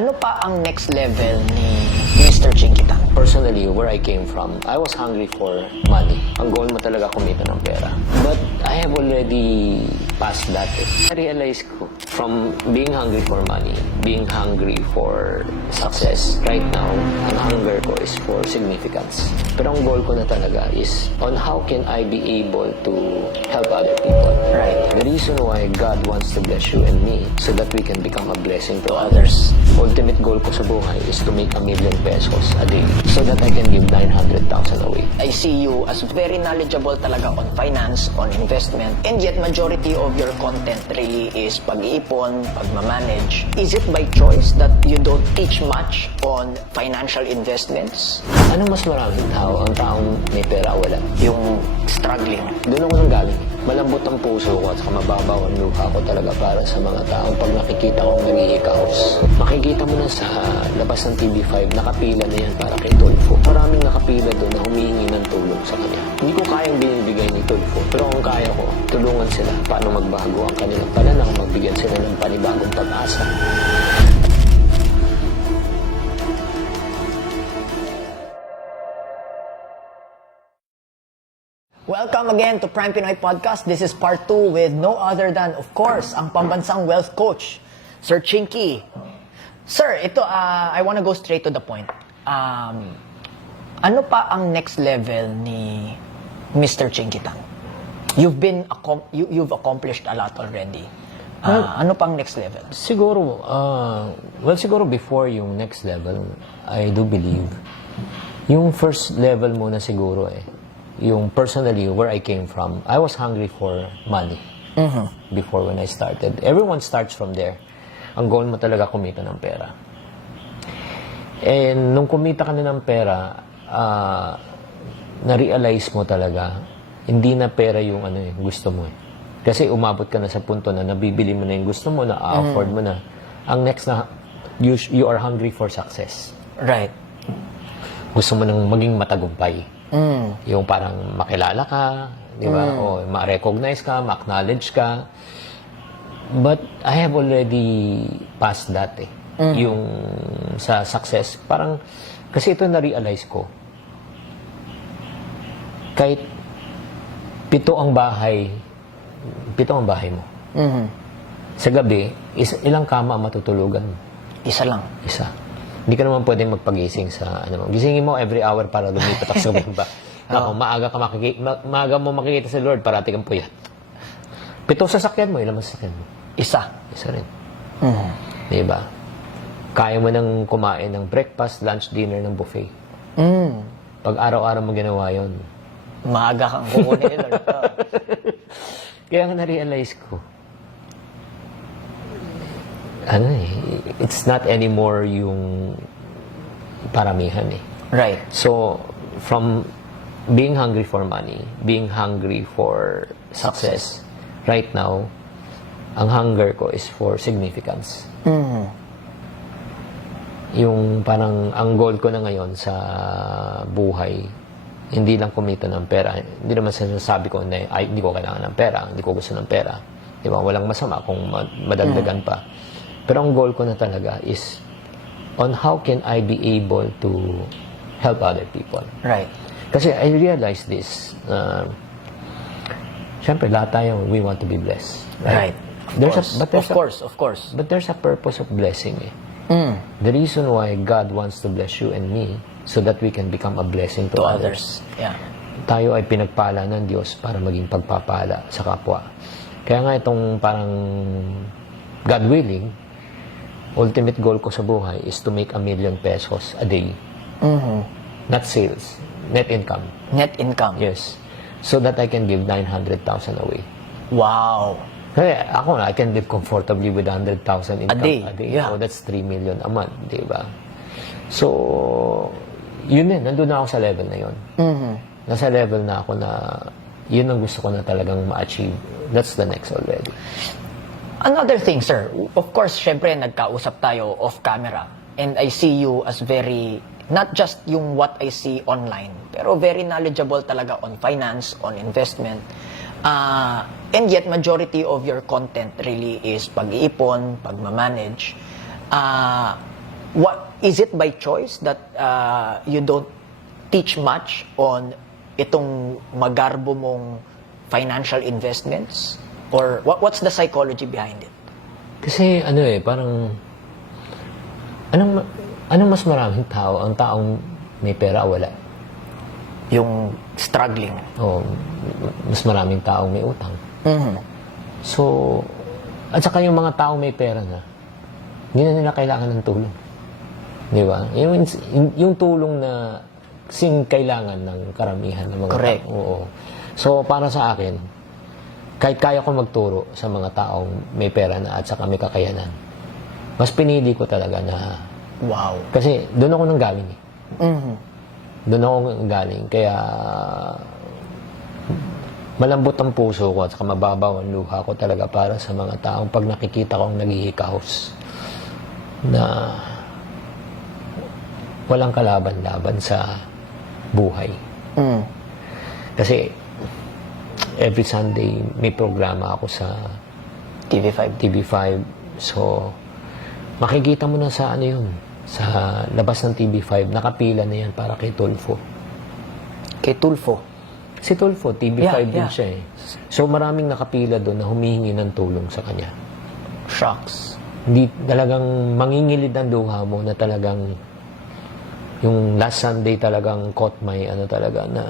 Ano pa ang next level ni Mr. Chinkitan? Personally, where I came from, I was hungry for money. Ang goal mo talaga kumita ng pera. But I have already passed that. I-realize ko, from being hungry for money, being hungry for success, right now, ang hunger ko is for significance. Pero ang goal ko na talaga is on how can I be able to help other people. Right. The reason why God wants to bless you and me so that we can become a blessing to others. Ultimate goal ko sa buhay is to make ₱1 million a day so that I can give 900,000 away. I see you as very knowledgeable talaga on finance, on investment, and yet majority of your content really is pag-iipon, pagmamanage. Is it by choice that you don't teach much on financial investments? Ano mas maraming tao? Ang taong may pera wala. Yung struggling. Doon ako nang galing. Malambot ang puso ko at saka mababaw ang luha ko talaga para sa mga taong pag nakikita kong nag-iikaos. Makikita mo na sa labas ng TV5, nakapila na yan para kay Tulfo. Maraming nakapila doon na humihingi ng tulong sa kanya. Hindi ko kayang binibigay ni Tulfo, pero kung kaya ko, tulungan sila paano magbago ang kanilang pananaw, magbigyan sila ng panibagong pag-asa. Welcome again to Prime Pinoy Podcast. This is part 2 with no other than, of course, ang pambansang wealth coach, Sir Chinky. Sir, ito, I want to go straight to the point. Ano pa ang next level ni Mr. Chinkitan? You've accomplished a lot already. Ano pang next level? Siguro, siguro before yung next level, I do believe, yung first level muna siguro yung personally, where I came from, I was hungry for money before when I started. Everyone starts from there. Ang goal mo talaga kumita ng pera. And nung kumita ka na ng pera, na-realize mo talaga, hindi na pera yung gusto mo Kasi umabot ka na sa punto na nabibili mo na yung gusto mo, na-afford mo na. Ang next na, you are hungry for success. Right. Gusto mo nang maging matagumpay. Yung parang makilala ka, di ba? O ma-recognize ka, ma-acknowledge ka. But I have already passed that Yung sa success. Parang, kasi ito na-realize ko. Kahit 7 ang bahay mo. Sa gabi, ilang kama ang matutulugan mo? Isa lang. Isa. Hindi ka naman pwedeng magpagising sa gisingin mo every hour para lumipat sa ba. Ako, maaga mo makikita sa Lord, parati kang puyat. 7 sasakyan mo, ilang sasakyan mo? Isa. Isa rin. Diba? Kaya mo nang kumain ng breakfast, lunch, dinner ng buffet. Pag araw-araw mo ginawa yun. Maaga kang kukunin ni Lord. Kaya nga na-realize ko, it's not anymore yung paramihan Right. So, from being hungry for money, being hungry for success, right now, ang hunger ko is for significance. Yung parang, ang goal ko na ngayon sa buhay, hindi lang kumita ng pera. Hindi naman sinasabi ko na, hindi ko kailangan ng pera, hindi ko gusto ng pera. Di ba? Walang masama kung madagdagan pa. Pero ang goal ko na talaga is on how can I be able to help other people. Right. Kasi I realize this. Siyempre, lahat tayo, we want to be blessed. Right. Of course. But there's a purpose of blessing The reason why God wants to bless you and me so that we can become a blessing to others. Yeah. Tayo ay pinagpala ng Diyos para maging pagpapala sa kapwa. Kaya nga itong parang God willing, ultimate goal ko sa buhay is to make ₱1 million a day. Not sales, net income. Net income. Yes. So that I can give 900,000 away. Wow. Kasi ako I can live comfortably with 100,000 income A day. Yeah. So that's 3 million a month, di ba? So, yun nandun na ako sa level na yun. Nasa level na ako na yun ang gusto ko na talagang ma-achieve. That's the next already. Another thing, sir. Of course, syempre, nagkausap tayo off-camera. And I see you as very, not just yung what I see online, pero very knowledgeable talaga on finance, on investment. And yet, majority of your content really is pag-iipon, pagmamanage. What is it by choice that you don't teach much on itong magarbo mong financial investments? Or what's the psychology behind it? Kasi parang anong mas maraming tao? Ang taong may pera o wala? Yung struggling. O mas maraming taong may utang. Mhm. So, at saka yung mga taong may pera na, hindi na nila kailangan ng tulong. Di ba? Yung tulong na kasing kailangan ng karamihan ng mga Correct. tao. Oo. So, para sa akin, kahit kaya ko magturo sa mga taong may pera na at saka may kakayanan, mas pinili ko talaga na, Wow. kasi doon ako nanggaling eh. Mhm. Doon ako galing. Kaya malambot ang puso ko at saka mababaw ang luha ko talaga para sa mga taong pag nakikita kong naghihikahos na walang kalaban-laban sa buhay. Mm. Kasi every Sunday may programa ako sa TV5. TV5. So, makikita mo na sa yun, sa labas ng TV5, nakapila na yan para kay Tulfo. Kay Tulfo. Si Tulfo, TV5 Yeah, din yeah. siya eh. So maraming nakapila doon na humihingi ng tulong sa kanya. Shucks. Hindi talagang mangingilid ang luha mo na talagang yung last Sunday talagang caught my talaga na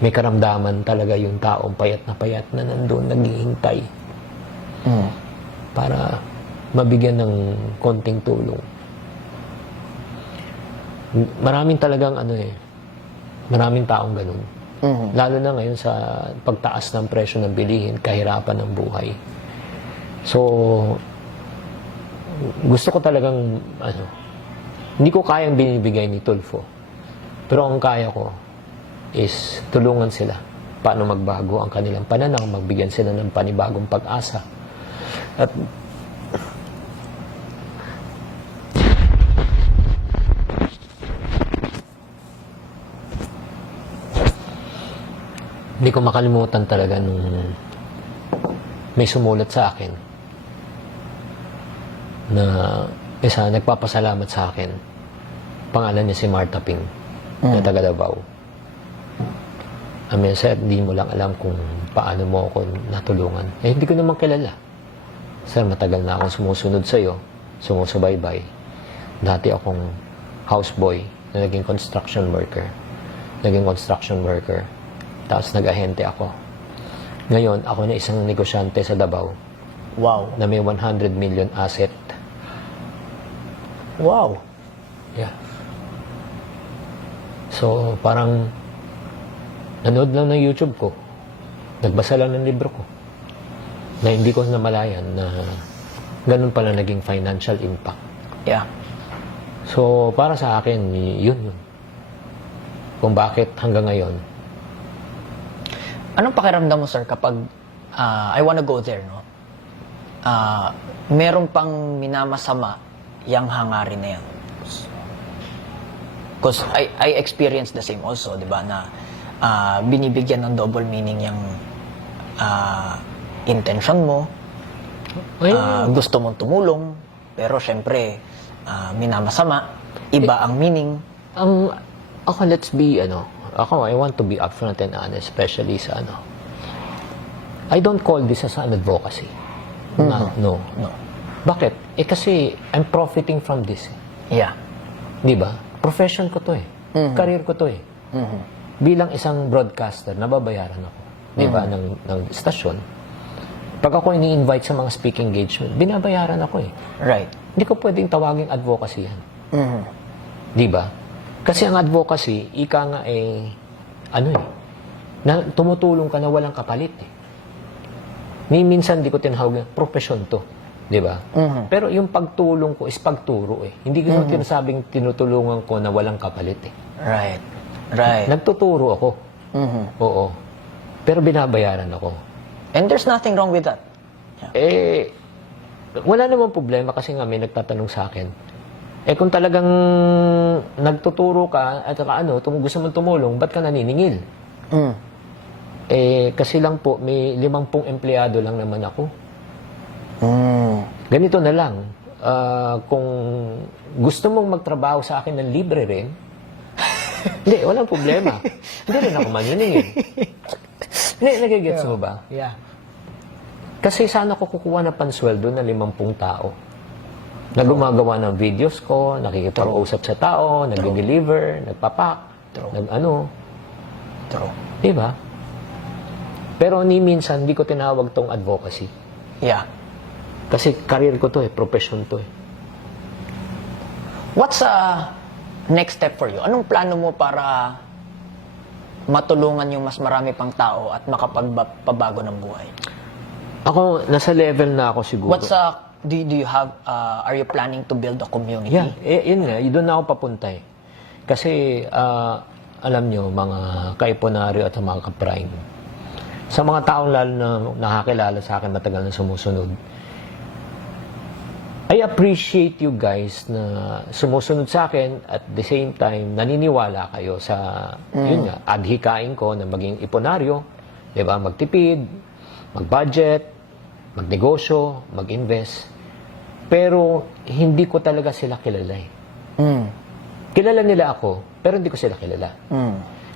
may karamdaman talaga yung taong payat na nandun, naghihintay Mm. para mabigyan ng konting tulong. Maraming talagang maraming taong ganun. Mhm. Lalo na ngayon sa pagtaas ng presyo ng bilihin, kahirapan ng buhay. So, gusto ko talagang, hindi ko kayang binibigay ni Tulfo. Pero ang kaya ko is tulungan sila paano magbago ang kanilang pananaw, magbigyan sila ng panibagong pag-asa. At hindi ko makalimutan talaga nung may sumulat sa akin na isa nagpapasalamat sa akin. Pangalan niya si Marta Ping, na taga Davao. Amin, sir, hindi mo lang alam kung paano mo ako natulungan. Hindi ko naman kilala. Sir, matagal na akong sumusunod sa'yo, sumusubaybay. Dati akong houseboy na naging construction worker. Tapos nag-ahente ako. Ngayon, ako na isang negosyante sa Davao Wow. na may 100 million asset. Wow. Yeah. So, parang nanood lang ng YouTube ko. Nagbasa lang ng libro ko. Na hindi ko namalayan na ganun pala naging financial impact. Yeah. So, para sa akin, yun. Kung bakit hanggang ngayon. Anong pakiramdam mo, sir, kapag I wanna go there, no? Meron pang minamasama yung hangarin na yan. Because I experienced the same also, di ba, na binibigyan ng double meaning yung intention mo, gusto mong tumulong, pero syempre, minamasama, iba ang meaning. Ako, I want to be upfront and honest, especially sa I don't call this as an advocacy. No. Bakit? Kasi I'm profiting from this. Yeah. Di ba? Profession ko to eh. Career ko to eh. Bilang isang broadcaster, nababayaran ako. Di ba? Ng stasyon. Pag ako ini-invite sa mga speaking engagement, binabayaran ako eh. Right. Hindi ko pwedeng tawaging advocacy yan. Mhm. Di ba? Kasi ang advocacy, ika nga na tumutulong ka na walang kapalit eh. Minsan di ko tinahawag na profesyon to. Di ba? Pero yung pagtulong ko is pagturo eh. Hindi ko tinasabing tinutulungan ko na walang kapalit eh. Right. Right. Nagtuturo ako. Mhm. Oo. Pero binabayaran ako. And there's nothing wrong with that. Wala namang problema kasi nga may nagtatanong sa akin. Kung talagang nagtuturo ka at saka gusto mong tumulong, ba't ka naniningil? Mm. Kasi lang po, may 50 empleyado lang naman ako. Mm. Ganito na lang. kung gusto mong magtrabaho sa akin ng libre rin, hindi, walang problema. Hindi rin ako maniningil. Hindi, nagigets mo ba? Yeah. Kasi sana ko kukuha na pansweldo na 50 tao. Na gumagawa ng videos ko, nakikipag-usap sa tao, nag-deliver, nagpapak, nag-ano. True. Diba? Pero ni minsan, hindi ko tinawag tong advocacy. Yeah. Kasi career ko to profession to What's next step for you? Anong plano mo para matulungan yung mas marami pang tao at makapagpabago ng buhay? Ako, nasa level na ako siguro. Do you have, are you planning to build a community? Yeah, yun nga, doon na ako papunta Kasi, alam nyo, mga kaiponaryo at mga ka-prime, sa mga taong lalo na nakakilala sa akin matagal na sumusunod, I appreciate you guys na sumusunod sa akin at the same time naniniwala kayo sa yun nga, adhikain ko na maging iponaryo, 'di ba? Magtipid, mag-budget, magnegosyo, mag-invest. Pero hindi ko talaga sila kilala Kilala nila ako, pero hindi ko sila kilala.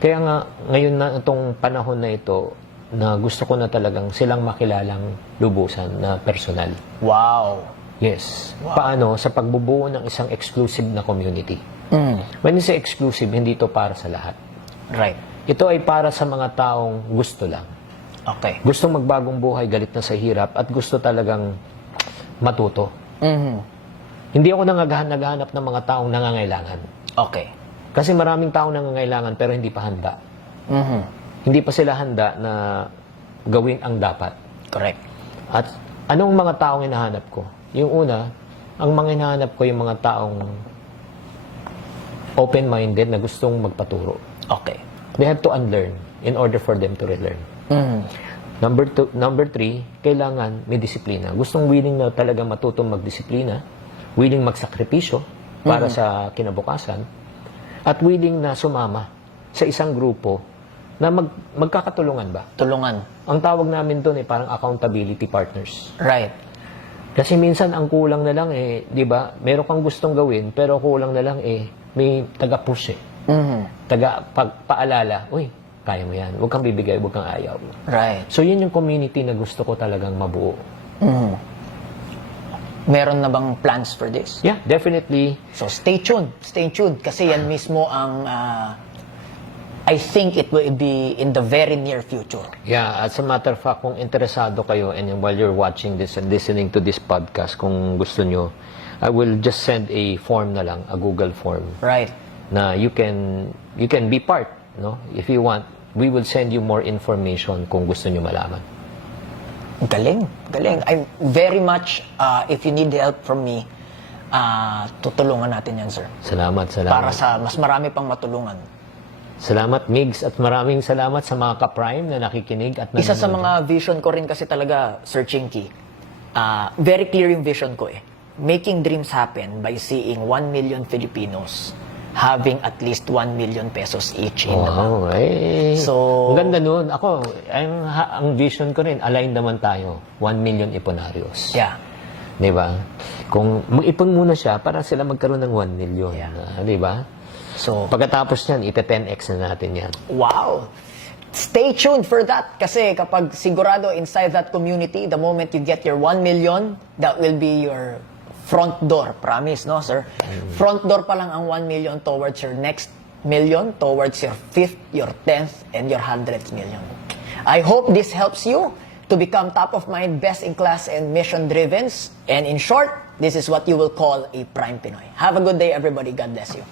Kaya nga ngayon na itong panahon na ito na gusto ko na talagang silang makilalang lubusan na personal. Wow. Yes. Paano? Sa pagbubuo ng isang exclusive na community. When you say exclusive, hindi ito para sa lahat. Right. Ito ay para sa mga taong gusto lang. Okay. Gustong magbagong buhay, galit na sa hirap, at gusto talagang matuto. Hindi ako naghahanap ng mga taong nangangailangan. Okay. Kasi maraming taong nangangailangan pero hindi pa handa. Hindi pa sila handa na gawin ang dapat. Correct. At anong mga taong hinahanap ko? Yung una, ang mga hinahanap ko yung mga taong open-minded na gustong magpaturo. Okay. They have to unlearn in order for them to relearn. Number 3, kailangan may disiplina. Gustong willing na talaga matutong magdisiplina, willing magsakripisyo para sa kinabukasan, at willing na sumama sa isang grupo na magkakatulungan ba? Tulungan. Ang tawag namin doon parang accountability partners. Right. Kasi minsan ang kulang na lang 'di ba? Meron kang gustong gawin pero kulang na lang may taga-push Taga-paalala, uy, kaya mo 'yan. Huwag kang bibigay, huwag kang ayaw. Right. So yun yung community na gusto ko talagang mabuo. Meron na bang plans for this? Yeah, definitely. So stay tuned. Stay tuned kasi yan mismo ang I think it will be in the very near future. Yeah, as a matter of fact, kung interesado kayo and while you're watching this and listening to this podcast, kung gusto nyo, I will just send a form na lang, a Google form. Right. Na you can be part, no? If you want, we will send you more information kung gusto nyo malaman. Galing. Galing. I'm very much, if you need help from me, tutulungan natin yan, sir. Salamat. Para sa mas marami pang matulungan. Salamat, Migs, at maraming salamat sa mga ka-prime na nakikinig at Isa sa mga vision ko rin kasi talaga, Sir Chinky, very clear yung vision ko Making dreams happen by seeing 1 million Filipinos having at least 1 million pesos each in the bank. So, ang ganda nun. Ako, ang vision ko rin, align naman tayo. 1 million iponaryos. Yeah. Diba? Kung mag-ipon muna siya, para sila magkaroon ng 1 million. Yeah. Diba? So, pagkatapos niyan, ite-10x na natin yan. Wow! Stay tuned for that kasi kapag sigurado inside that community, the moment you get your 1 million, that will be your front door. Promise, no, sir? Front door pa lang ang 1 million towards your next million, towards your 5th, your 10th, and your 100th million. I hope this helps you to become top of mind, best in class, and mission-driven. And in short, this is what you will call a Prime Pinoy. Have a good day, everybody. God bless you.